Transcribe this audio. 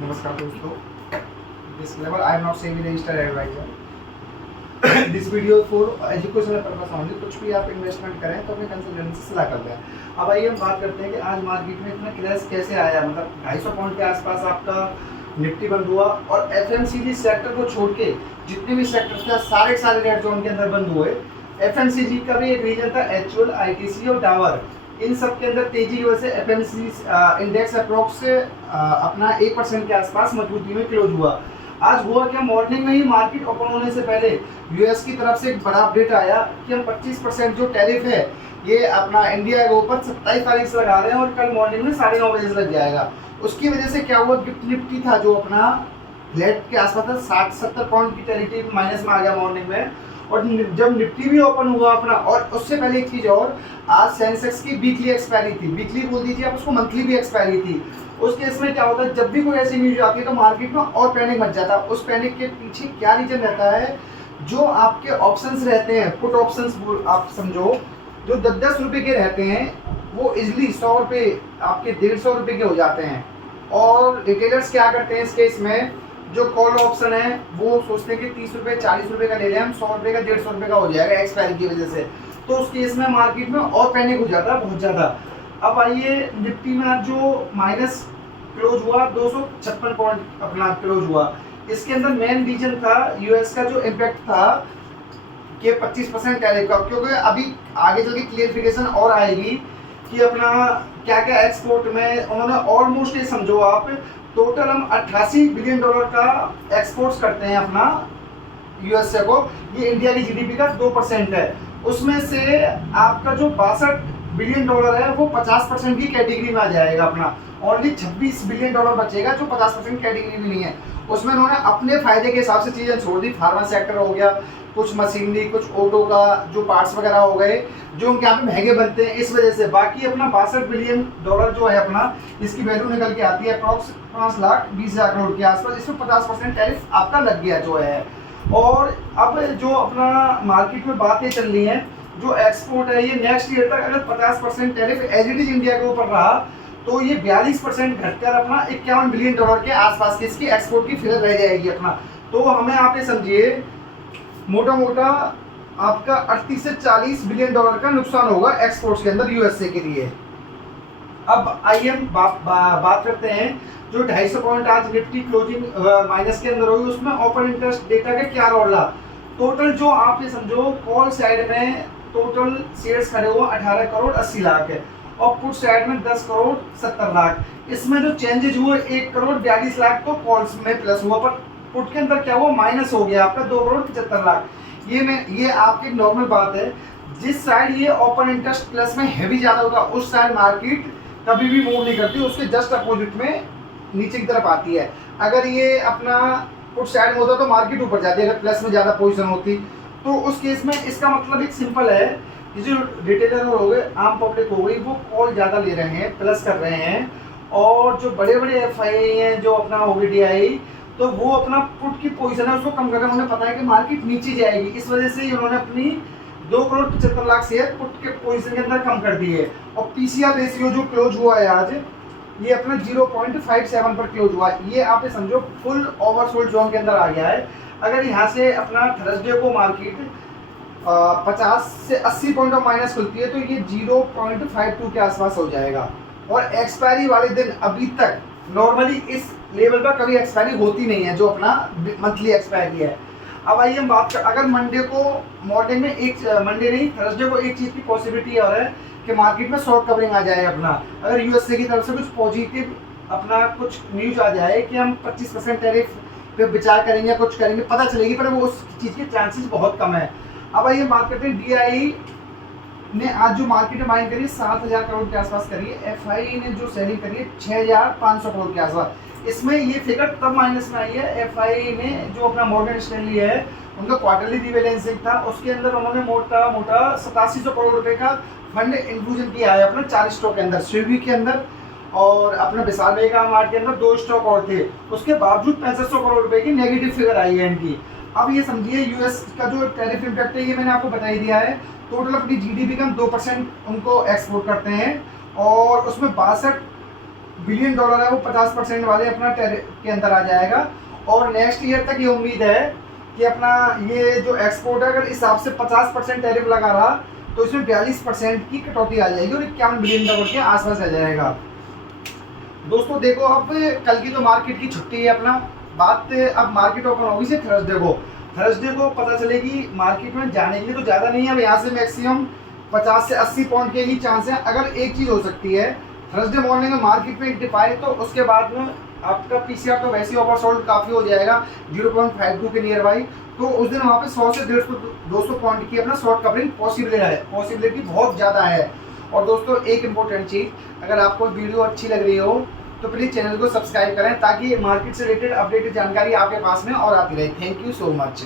नमस्कार दोस्तों, this level I am not SEBI registered advisor. This video for educational purpose only. कुछ भी आप इन्वेस्टमेंट करें तो अपने कंसल्टेंट से सलाह कर लें। अब आइए हम बात करते हैं कि आज मार्केट में इतना क्रैश कैसे आया। मतलब 250 पॉइंट के आसपास आपका निफ्टी बंद हुआ और एफएमसीजी सेक्टर को छोड़ के जितने भी सेक्टर्स थे सारे रेड जोन के अंदर बंद हुए। एफएमसीजी का भी एक रीजन था एचयूएल, आईटीसी और डाबर। इन सब के अंदर तेजी की वजह से एफएमसीजी इंडेक्स अप्रोक्स से अपना 1% के आसपास मजबूती में क्लोज हुआ। आज हुआ क्या, मॉर्निंग में ही मार्केट ओपन होने से पहले यूएस की तरफ से एक बड़ा अपडेट आया कि हम 25% जो टैरिफ है ये अपना इंडिया के ऊपर 27 तारीख से लगा रहे हैं और कल मॉर्निंग में 9:30 बजे से लग जाएगा। उसकी वजह से क्या हुआ, गिफ्ट निफ्टी था जो अपना फ्लैट के आसपास था 60-70 पॉइंट की टेरिटरी माइनस में आ गया मॉर्निंग में। और जब निफ्टी भी ओपन हुआ अपना, और उससे पहले एक चीज और, आज सेंसेक्स की वीकली एक्सपायरी थी। वीकली बोल दीजिए आप उसको, मंथली भी एक्सपायरी थी। उस केस में क्या होता है, जब भी कोई ऐसी न्यूज आती है तो मार्केट में और पैनिक मच जाता है। उस पैनिक के पीछे क्या रीजन रहता है, जो आपके ऑप्शंस रहते हैं, पुट ऑप्शंस आप समझो, जो 10-10 रुपए के रहते हैं वो इजिली 100 रुपये आपके 150 रुपये के हो जाते हैं। और रिटेलर्स क्या करते हैं इस केस में, जो कॉल ऑप्शन है वो सोचते हैं कि 30 रुपये 40 रुपये का ले लें हम, 100 रुपये का 150 रुपये का हो जाएगा एक्सपायरी की वजह से। तो उस केस में मार्केट में और पैनिक हो जाता है बहुत ज़्यादा। अब आइए निफ्टी में आज जो माइनस क्लोज हुआ 256 पॉइंट अपना क्लोज हुआ। इसके अंदर मेन रीजन था यूएस का जो इम्पैक्ट था कि 25% टैरिफ का, क्योंकि अभी आगे चल के क्लियरिफिकेशन और आएगी कि अपना क्या क्या एक्सपोर्ट में उन्होंने ऑलमोस्ट ये समझो आप, टोटल हम 88 बिलियन डॉलर का एक्सपोर्ट्स करते हैं अपना यूएसए को। ये इंडिया की जीडीपी का 2% है। उसमें से आपका जो 62 बिलियन डॉलर है वो 50% की कैटेगरी में आ जाएगा अपना। ओनली 26 बिलियन डॉलर बचेगा जो 50% कैटेगरी में नहीं है। उसमें उन्होंने अपने फायदे के हिसाब से चीज़ें छोड़ दी। फार्मा सेक्टर हो गया, कुछ मशीनरी, कुछ ऑटो का जो पार्ट्स वगैरह हो गए जो उनके यहाँ पे महंगे बनते हैं, इस वजह से। बाकी अपना 62 बिलियन डॉलर जो है अपना, इसकी वैल्यू निकल के आती है अप्रॉक्स 5,20,000 करोड़ के आसपास। इसमें 50% टैरिफ आपका लग गया जो है। और अब जो अपना मार्केट में बातें चल रही हैं, जो एक्सपोर्ट है ये नेक्स्ट ईयर तक अगर 50% tariff as it is India के ऊपर रहा तो ये 42% घटकर अपना 51 बिलियन डॉलर के आसपास की इसकी एक्सपोर्ट की फिगर रह जाएगी अपना। तो हमें आप ये समझिए मोटा मोटा आपका 38 से 40 बिलियन डॉलर का नुकसान होगा एक्सपोर्ट्स के अंदर यूएसए के लिए। अब आइए हम बात करते हैं जो 250 पॉइंट आज निफ्टी क्लोजिंग माइनस के अंदर होगी, उसमें ओपन इंटरेस्ट डेटा का क्या रोल रहा। टोटल जो आप ये समझो कॉल साइड में टोटल शेयर्स खड़े हुए 18 करोड़ 80 लाख है और पुट साइड में 10 करोड़ 70 लाख। इसमें जो चेंजेज हुए 1 करोड़ 42 लाख तो कॉल्स में प्लस हुआ, पर पुट के अंदर क्या हुआ, माइनस हो गया आपका 2 करोड़ 75 लाख। ये आपकी नॉर्मल बात है। जिस साइड ये ओपन इंटरेस्ट प्लस में हैवी ज़्यादा होगा उस साइड मार्केट कभी भी मूव नहीं करती, उसके जस्ट अपोजिट में नीचे की तरफ आती है। अगर ये अपना पुट साइड में होता तो मार्केट ऊपर जाती है, अगर प्लस में ज़्यादा पोजीशन होती तो उस केस में। इसका मतलब एक सिंपल है कि जो रिटेलर हो गए, आम पब्लिक हो गई, वो कॉल ज़्यादा ले रहे हैं, प्लस कर रहे हैं। और जो बड़े बड़े एफआई हैं जो अपना ओबीडीआई, तो वो अपना पुट की पोजीशन है उसको कम कर रहे हैं। उन्हें पता है कि मार्केट नीचे जाएगी, इस वजह से उन्होंने अपनी 2 करोड़ 75 लाख शेयर पुट के पोजीशन के अंदर कम कर दी है। और पीसीआर रेशियो जो क्लोज हुआ है आज, ये अपना 0.57 पर क्लोज हुआ। ये आप ये समझो फुल ओवरसोल्ड जोन के अंदर आ गया है। अगर यहाँ से अपना थर्सडे को मार्केट 50 से 80 पॉइंट ऑफ माइनस खुलती है तो ये 0.52 के आसपास हो जाएगा। और एक्सपायरी वाले दिन अभी तक नॉर्मली इस लेवल पर कभी एक्सपायरी होती नहीं है, जो अपना मंथली एक्सपायरी है। अब आइए हम बात कर, अगर मंडे को मॉर्निंग में मंडे नहीं थर्सडे को एक चीज़ की पॉसिबिलिटी और है कि मार्केट में शॉर्ट कवरिंग आ जाए अपना। अगर यूएसए की तरफ से कुछ पॉजिटिव अपना कुछ न्यूज आ जाए कि हम 25% टैरिफ पे विचार करेंगे या कुछ करेंगे, पता चलेगी, पर वो उस चीज़ के चांसेस बहुत कम है। अब आइए बात करते हैं डीआई ने आज जो मार्केट में बाइंग करी 7,000 करोड़ के आसपास करी है। एफआई ने जो सेलिंग करी है 6,500 करोड़ के आसपास। इसमें ये फिगर तब माइनस में आई है, एफआई ने जो अपना मॉर्गन स्टैनली है उनका क्वार्टरली रीबैलेंसिंग था, उसके अंदर उन्होंने मोटा 8700 करोड़ रुपए का फंड इंक्लूजन किया है अपने 4 स्टॉक के अंदर, स्विगी के अंदर और अपने विशाल मेगा मार्ट के अंदर 2 स्टॉक और थे। उसके बावजूद 6500 करोड़ रुपए की नेगेटिव फिगर आई है इनकी। अब ये समझिए यूएस का जो टैरिफ इम्पैक्ट है ये मैंने आपको बता ही दिया है। टोटल अपनी जीडीपी का 2% उनको एक्सपोर्ट करते हैं और उसमें 62 बिलियन डॉलर है वो 50% वाले अपना टैरिफ के अंदर आ जाएगा। और नेक्स्ट ईयर तक ये उम्मीद है कि अपना ये जो एक्सपोर्ट है, अगर इस हिसाब से 50% टैरिफ लगा रहा तो इसमें 42% की कटौती आ जाएगी और 51 बिलियन डॉलर के आसपास आ जाएगा। दोस्तों देखो, अब कल की तो मार्केट की छुट्टी है, अपना बात अब मार्केट ओपन होगी से थर्सडे को पता चलेगी मार्केट में जाने के लिए तो ज़्यादा नहीं है। अब यहाँ से मैक्सिमम 50 से 80 पॉइंट के ही चांस है। अगर एक चीज़ हो सकती है, थर्सडे मॉर्निंग में मार्केट में डिप आए तो उसके बाद में आपका पीसीआर तो वैसे ही ओवरसोल्ड काफ़ी हो जाएगा 0.52 के नियर बाई। तो उस दिन वहाँ पे 100 से 150-200 पॉइंट की अपना शॉर्ट कवरिंग पॉसिबिलिटी बहुत ज़्यादा है। और दोस्तों एक इम्पोर्टेंट चीज़, अगर आपको वीडियो अच्छी लग रही हो तो प्लीज़ चैनल को सब्सक्राइब करें ताकि मार्केट से रिलेटेड अपडेटेड जानकारी आपके पास में और आती रहे। Thank you so much.